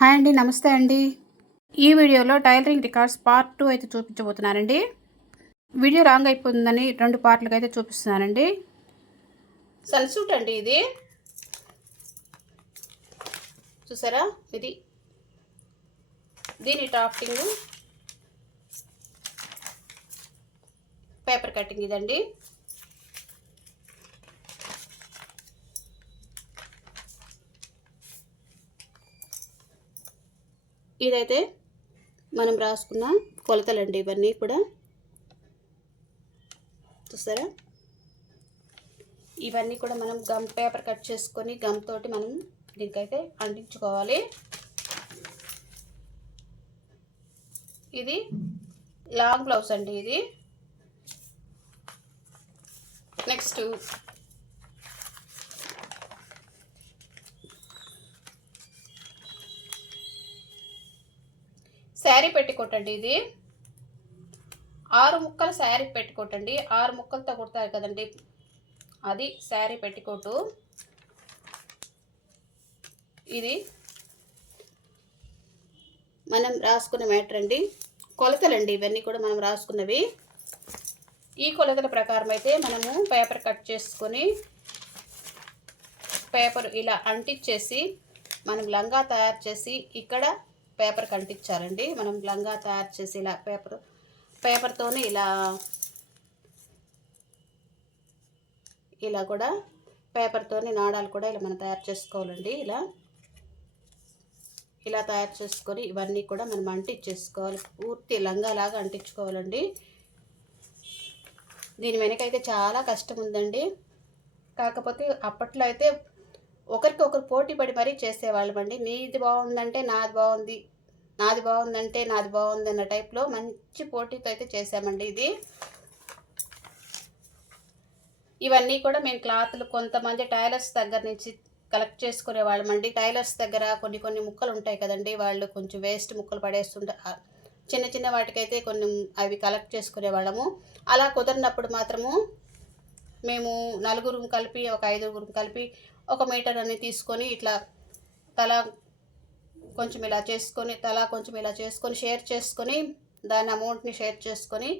Hi అండి నమస్తే అండి. ఈ వీడియోలో టైలరింగ్ రికార్డ్స్ పార్ట్ టూ అయితే చూపించబోతున్నానండి. వీడియో రాంగ్ అయిపోతుందని రెండు పార్ట్లకు అయితే చూపిస్తున్నానండి. సన్సూట్ అండి ఇది. చూసారా? ఇది. దీని టాఫ్టింగ్ పేపర్ కటింగ్ ఇదండి. ఇదైతే మనం రాసుకున్న కొలతలండి ఇవన్నీ కూడా. చూస్తారా? ఇవన్నీ కూడా మనం గమ్ పేపర్ కట్ చేసుకొని గమ్ తోటి మనం దీనికైతే అంటించుకోవాలి. ఇది లాంగ్ బ్లౌజ్ అండి ఇది. నెక్స్ట్ శారీ పెట్టుకోటండి ఇది. ఆరు ముక్కలు శారీ పెట్టుకోటండి. ఆరు ముక్కలతో కుడతారు కదండి. అది శారీ పెట్టుకోటు. ఇది మనం రాసుకున్న మ్యాటర్ అండి. కొలతలండి ఇవన్నీ కూడా మనం రాసుకున్నవి. ఈ కొలతల ప్రకారం అయితే మనము పేపర్ కట్ చేసుకొని పేపర్ ఇలా అంటించేసి మనం లంగా తయారు చేసి ఇక్కడ పేపర్ కంటించాలండి మనం లంగా తయారు చేసి ఇలా పేపర్ పేపర్తోనే ఇలా ఇలా కూడా పేపర్తోని నాడాలు కూడా ఇలా మనం తయారు చేసుకోవాలండి. ఇలా ఇలా తయారు చేసుకొని ఇవన్నీ కూడా మనం అంటించేసుకోవాలి. పూర్తి లంగాలాగా అంటించుకోవాలండి. దీని వెనకైతే చాలా కష్టం ఉందండి. కాకపోతే అప్పట్లో అయితే ఒకరికి ఒకరు పోటీ పడి మరీ చేసేవాళ్ళమండి. నీది బాగుందంటే నాది బాగుంది నాది బాగుందంటే నాది బాగుంది అన్న టైప్లో మంచి పోటీతో అయితే చేసామండి ఇది. ఇవన్నీ కూడా మేము క్లాత్లు కొంతమంది టైలర్స్ దగ్గర నుంచి కలెక్ట్ చేసుకునే వాళ్ళమండి. టైలర్స్ దగ్గర కొన్ని కొన్ని ముక్కలు ఉంటాయి కదండి వాళ్ళు కొంచెం వేస్ట్ ముక్కలు పడేస్తుంటే చిన్న చిన్న వాటికైతే కొన్ని అవి కలెక్ట్ చేసుకునే వాళ్ళము. అలా కుదరినప్పుడు మాత్రము మేము నలుగురు కలిపి ఒక ఐదుగురు కలిపి ఒక మీటర్ అని తీసుకొని ఇట్లా తల కొంచెం ఇలా చేసుకొని తల కొంచెం ఇలా చేసుకొని షేర్ చేసుకొని దాని అమౌంట్ని షేర్ చేసుకొని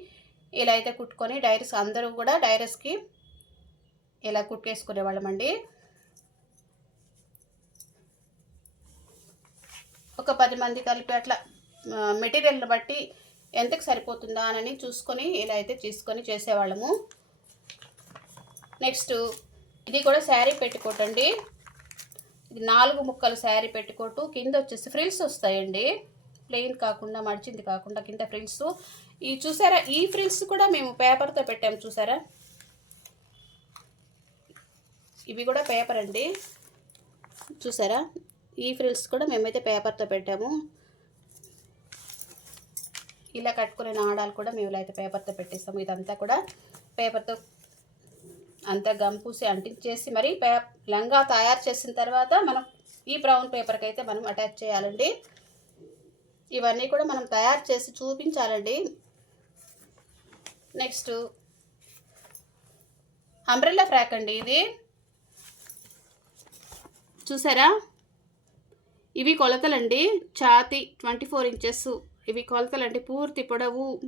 ఇలా అయితే కుట్టుకొని డైరీస్ అందరూ కూడా డైరీస్కి ఇలా కుట్టేసుకునే వాళ్ళమండి ఒక పది మంది కలిపి అట్లా మెటీరియల్ని బట్టి ఎంతకు సరిపోతుందా అని చూసుకొని ఇలా అయితే తీసుకొని చేసేవాళ్ళము. నెక్స్ట్ ఇది కూడా శారీ పెట్టుకోటండి. ఇది నాలుగు ముక్కలు శారీ పెట్టుకోటు. కింద వచ్చేసి ఫ్రిల్స్ వస్తాయండి. ప్లెయిన్ కాకుండా మడిచింది కాకుండా కింద ఫ్రిల్స్. ఈ చూసారా? ఈ ఫ్రిల్స్ కూడా మేము పేపర్తో పెట్టాము చూసారా? ఇవి కూడా పేపర్ అండి. చూసారా? ఈ ఫ్రిల్స్ కూడా మేమైతే పేపర్తో పెట్టాము. ఇలా కట్టుకునే నాడాలు కూడా మేము ఇలా అయితే పేపర్తో పెట్టేస్తాము. ఇదంతా కూడా పేపర్తో అంతా గమ్ పూసి అంటించేసి మరి లంగా తయారు చేసిన తర్వాత మనం ఈ బ్రౌన్ పేపర్కి అయితే మనం అటాచ్ చేయాలండి. ఇవన్నీ కూడా మనం తయారు చేసి చూపించాలండి. నెక్స్ట్ అంబ్రెల్లా ఫ్రాక్ అండి ఇది. చూసారా? ఇవి కొలతలండి. ఛాతి ట్వంటీ ఫోర్ ఇంచెస్. ఇవి కొలతలండి. పూర్తి పొడవు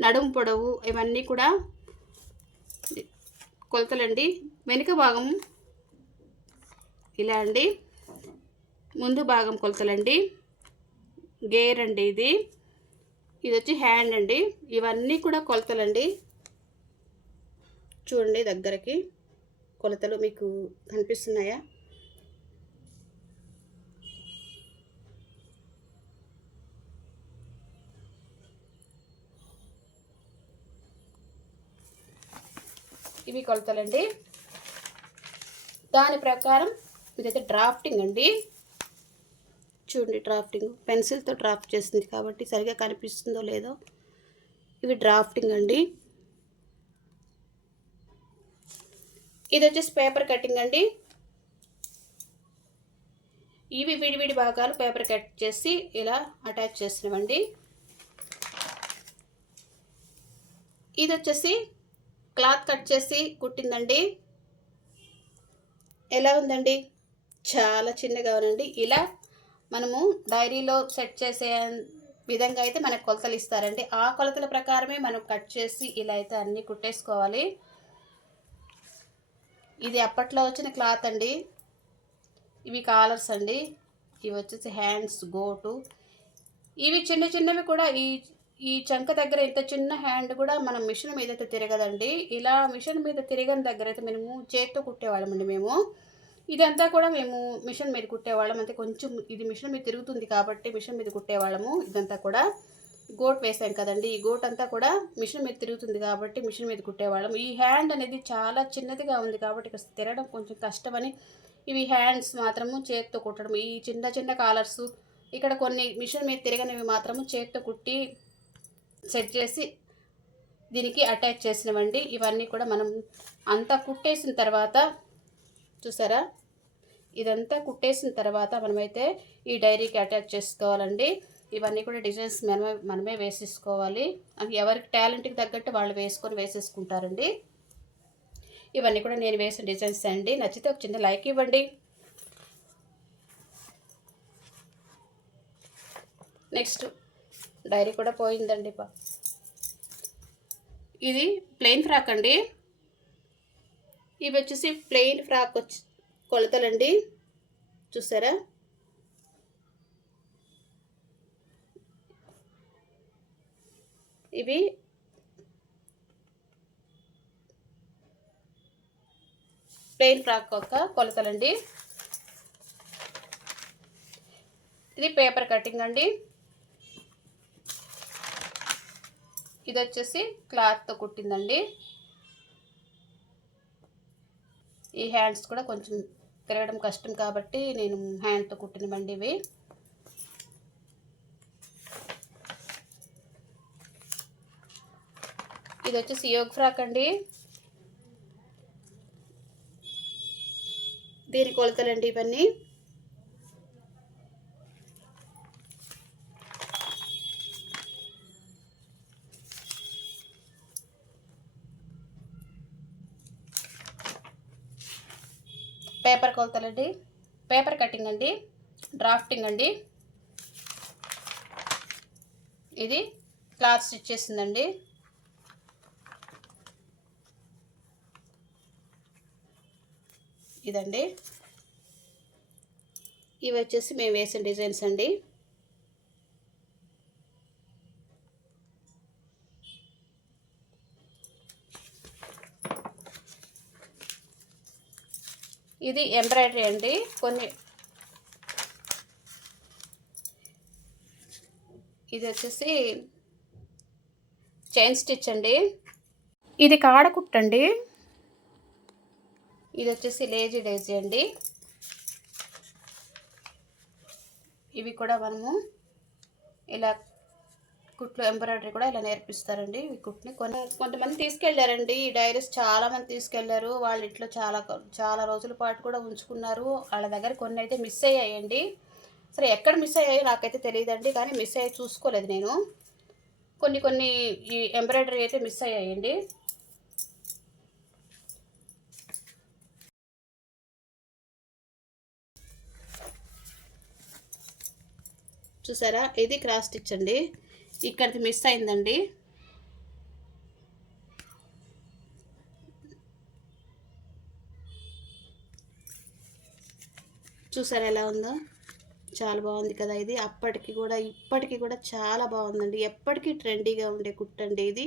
నడుము పొడవు ఇవన్నీ కూడా కొలతలండి. వెనుక భాగం ఇలా అండి. ముందు భాగం కొలతలండి. గేర్ అండి ఇది. ఇది వచ్చి హ్యాండ్ అండి. ఇవన్నీ కూడా కొలతలండి. చూడండి దగ్గరకి కొలతలు మీకు కనిపిస్తున్నాయా? ఇవి కొలతలండి. దాని ప్రకారం ఇదైతే డ్రాఫ్టింగ్ అండి. చూడండి డ్రాఫ్టింగ్. పెన్సిల్తో డ్రాఫ్ట్ చేసింది కాబట్టి సరిగా కనిపిస్తుందో లేదో ఇవి డ్రాఫ్టింగ్ అండి. ఇది వచ్చేసి పేపర్ కటింగ్ అండి. ఇవి విడివిడి భాగాలు పేపర్ కట్ చేసి ఇలా అటాచ్ చేసినవండి. ఇది వచ్చేసి క్లాత్ కట్ చేసి కుట్టిందండి. ఎలా ఉందండి? చాలా చిన్నగా ఉందండి. ఇలా మనము డైరీలో సెట్ చేసే విధంగా అయితే మనకు కొలతలు ఇస్తారండి. ఆ కొలతల ప్రకారమే మనం కట్ చేసి ఇలా అయితే అన్నీ కుట్టేసుకోవాలి. ఇది అప్పట్లో వచ్చిన క్లాత్ అండి. ఇవి కాలర్స్ అండి. ఇవి వచ్చేసి హ్యాండ్స్ గోటు. ఇవి చిన్న చిన్నవి కూడా ఈ ఈ చంక దగ్గర ఇంత చిన్న హ్యాండ్ కూడా మనం మిషన్ మీద అయితే తిరగదండి. ఇలా మిషన్ మీద తిరగని దగ్గర అయితే మేము చేత్తో కుట్టేవాళ్ళమండి మేము. ఇదంతా కూడా మేము మిషన్ మీద కుట్టేవాళ్ళం. అంటే కొంచెం ఇది మిషన్ మీద తిరుగుతుంది కాబట్టి మిషన్ మీద కుట్టేవాళ్ళము ఇదంతా కూడా. గోట్ వేసాం కదండి. ఈ గోట్ అంతా కూడా మిషన్ మీద తిరుగుతుంది కాబట్టి మిషన్ మీద కుట్టేవాళ్ళం. ఈ హ్యాండ్ అనేది చాలా చిన్నదిగా ఉంది కాబట్టి ఇక్కడ తిరగడం కొంచెం కష్టమని ఇవి హ్యాండ్స్ మాత్రము చేత్తో కుట్టడం. ఈ చిన్న చిన్న కాలర్స్ ఇక్కడ కొన్ని మిషన్ మీద తిరగనివి మాత్రము చేత్తో కుట్టి సెట్ చేసి దీనికి అటాచ్ చేసినవండి. ఇవన్నీ కూడా మనం అంతా కుట్టేసిన తర్వాత చూసారా? ఇదంతా కుట్టేసిన తర్వాత మనమైతే ఈ డైరీకి అటాచ్ చేసుకోవాలండి. ఇవన్నీ కూడా డిజైన్స్ మనమే మనమే వేసేసుకోవాలి. ఎవరికి టాలెంట్కి తగ్గట్టు వాళ్ళు వేసుకొని వేసేసుకుంటారండి. ఇవన్నీ కూడా నేను వేసిన డిజైన్స్ అండి. నచ్చితే ఒక చిన్న లైక్ ఇవ్వండి. నెక్స్ట్ డైరీ కూడా పోయిందండి పా ఇది ప్లెయిన్ ఫ్రాక్ అండి. ఇవి వచ్చేసి ప్లెయిన్ ఫ్రాక్ వచ్చి కొలతలండి. చూసారా? ఇవి ప్లెయిన్ ఫ్రాక్ యొక్క కొలతలండి. ఇది పేపర్ కటింగ్ అండి. ఇది వచ్చేసి క్లాత్తో కుట్టిందండి. ఈ హ్యాండ్స్ కూడా కొంచెం తిరగడం కష్టం కాబట్టి నేను హ్యాండ్తో కుట్టినవండి ఇవి. ఇది వచ్చేసి యోగ్ ఫ్రాక్ అండి. దీని కొలతలండి ఇవన్నీ. పేపర్ కొలతలండి. పేపర్ కటింగ్ అండి. డ్రాఫ్టింగ్ అండి. ఇది క్లాత్ స్టిచ్ చేసిందండి. ఇదండి. ఇవి వచ్చేసి మేము వేసిన డిజైన్స్ అండి. ఇది ఎంబ్రాయిడరీ అండి. కొన్ని ఇది వచ్చేసి చైన్ స్టిచ్ అండి. ఇది కాడకుట్టండి ఇది వచ్చేసి లేజీ డేజీ అండి. ఇవి కూడా మనము ఇలా కుట్లు ఎంబ్రాయిడరీ కూడా ఇలా నేర్పిస్తారండి ఈ కుట్ని. కొన్ని కొంతమంది తీసుకెళ్ళారండి. ఈ డైరీస్ చాలా మంది తీసుకెళ్ళారు వాళ్ళ ఇంట్లో చాలా చాలా రోజుల పాటు కూడా ఉంచుకున్నారు. వాళ్ళ దగ్గర కొన్ని అయితే మిస్ అయ్యాయండి. సరే ఎక్కడ మిస్ అయ్యాయో నాకైతే తెలియదండి. కానీ మిస్ అయ్యి చూసుకోలేదు నేను. కొన్ని కొన్ని ఈ ఎంబ్రాయిడరీ అయితే మిస్ అయ్యాయండి. చూసారా? ఇది క్రాస్ స్టిచ్ అండి. ఇక్కడిది మిస్ అయిందండి. చూసారు ఎలా ఉందో? చాలా బాగుంది కదా ఇది. అప్పటికి కూడా ఇప్పటికి కూడా చాలా బాగుందండి. ఎప్పటికీ ట్రెండీగా ఉండే కుట్టు అండి ఇది.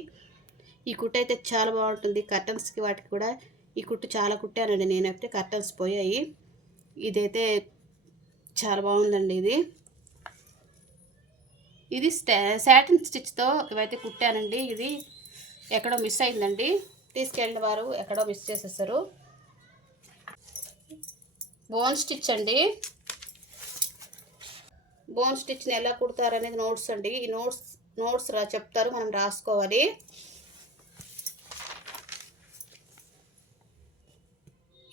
ఈ కుట్టు అయితే చాలా బాగుంటుంది. కర్టన్స్కి వాటికి కూడా ఈ కుట్టు చాలా కుట్టానండి నేనైతే. కర్టన్స్ పోయాయి. ఇదైతే చాలా బాగుందండి ఇది. ఇది శాటిన్ స్టిచ్తో ఇవైతే కుట్టానండి. ఇది ఎక్కడో మిస్ అయిందండి. తీసుకెళ్ళిన వారు ఎక్కడో మిస్ చేసేసారు. బోన్ స్టిచ్ అండి. బోన్ స్టిచ్ని ఎలా కుడతారు అనేది నోట్స్ అండి. ఈ నోట్స్ నోట్స్ రా చెప్తారు మనం రాసుకోవాలి.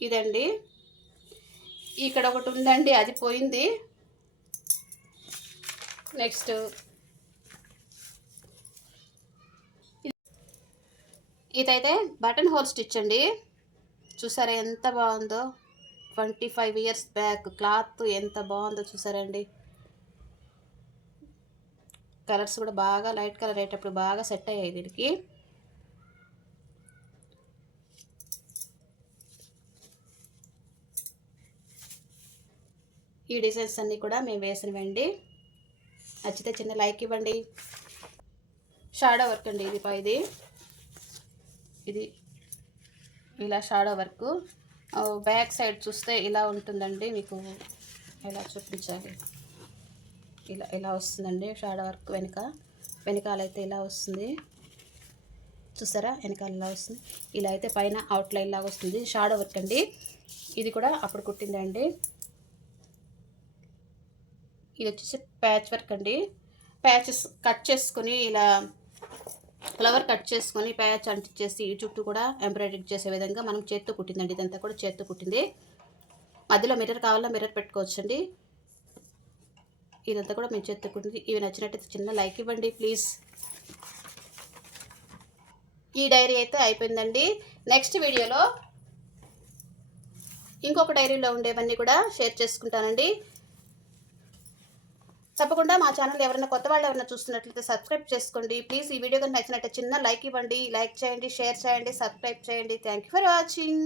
ఇదండి. ఇక్కడ ఒకటి ఉందండి అది పోయింది. నెక్స్ట్ ఇదైతే బటన్ హోల్ స్టిచ్ అండి. చూసారా ఎంత బాగుందో? Twenty five years back cloth ఎంత బాగుందో చూసారండి. కలర్స్ కూడా బాగా లైట్ కలర్ అయ్యేటప్పుడు బాగా సెట్ అయ్యాయి దీనికి. ఈ డిజైన్స్ అన్నీ కూడా మేము వేసినవండి. నచ్చితే చిన్న లైక్ ఇవ్వండి. షాడో వర్క్ అండి ఇది పైది ఇది. ఇది ఇలా షాడో వర్క్. బ్యాక్ సైడ్ చూస్తే ఇలా ఉంటుందండి. మీకు ఎలా చూపించాలి? ఇలా ఇలా వస్తుందండి షాడో వర్క్ వెనుక. వెనకాలైతే ఇలా వస్తుంది. చూసారా? వెనకాల ఇలా వస్తుంది. ఇలా అయితే పైన అవుట్లైన్ లాగా వస్తుంది. షాడో వర్క్ అండి. ఇది కూడా అప్పుడు కుట్టిందండి. ఇది వచ్చేసి ప్యాచ్ వర్క్ అండి. ప్యాచెస్ కట్ చేసుకొని ఇలా ఫ్లవర్ కట్ చేసుకొని ప్యాచ్ అంటించేసి ఈ చుట్టూ కూడా ఎంబ్రాయిడరీ చేసే విధంగా మనం చేత్తో కుట్టిందండి ఇదంతా కూడా చేత్తో కుట్టింది. మధ్యలో మిర్రర్ కావాలా మిర్రర్ పెట్టుకోవచ్చండి. ఇదంతా కూడా మేము చేత్తో కుట్టింది. ఇవి నచ్చినట్టయితే చిన్న లైక్ ఇవ్వండి ప్లీజ్. ఈ డైరీ అయితే అయిపోయిందండి. నెక్స్ట్ వీడియోలో ఇంకొక డైరీలో ఉండేవన్నీ కూడా షేర్ చేసుకుంటానండి. తప్పకుండా మా ఛానల్ ఎవరైనా కొత్త వాళ్ళు ఎవరైనా చూస్తున్నట్లయితే సబ్స్క్రైబ్ చేసుకోండి. ప్లీజ్ ఈ వీడియో కనుక నచ్చినట్టు చిన్న లైక్ ఇవ్వండి. లైక్ చేయండి షేర్ చేయండి సబ్స్క్రైబ్ చేయండి. Thank you for watching